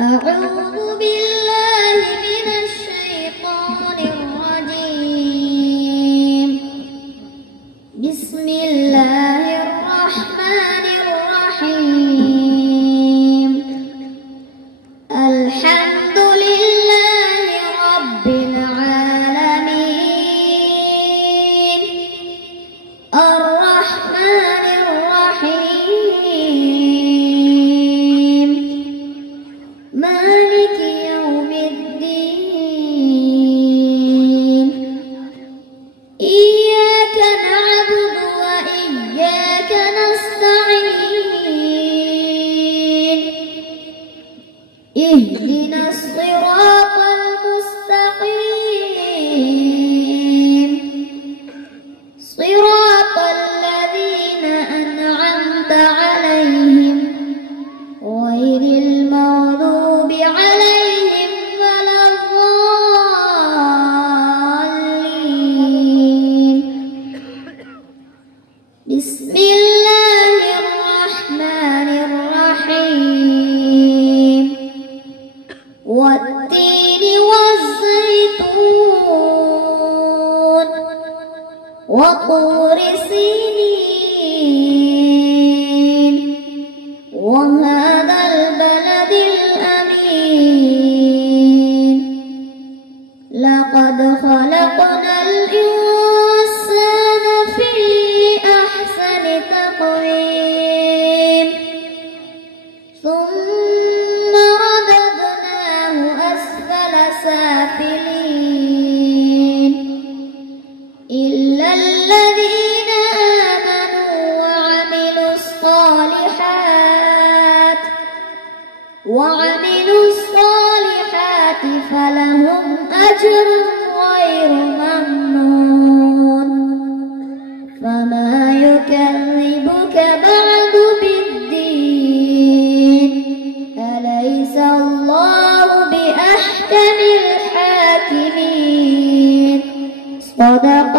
أعوذ بالله من الشيطان الرجيم. بسم الله الرحمن الرحيم. الحمد لله رب العالمين الرحمن الرحيم مالك يوم الدين. إياك نعبد وإياك نستعين. اهدنا الصراط المستقيم صراط الذين أنعمت عليهم غير المغضوب عليهم ولا الضالين. بسم الله الرحمن الرحيم. والتين والزيتون وطور سينين وهذا البلد الأمين. لقد خلقنا الإنسان في أحسن تقويم ثم رددناه أسفل سافلين إلا الذين آمنوا وعملوا الصالحات فلهم أجر غير ممنون. فما يكذبك بعد بالدين. أليس الله بأحكم الحاكمين. صدق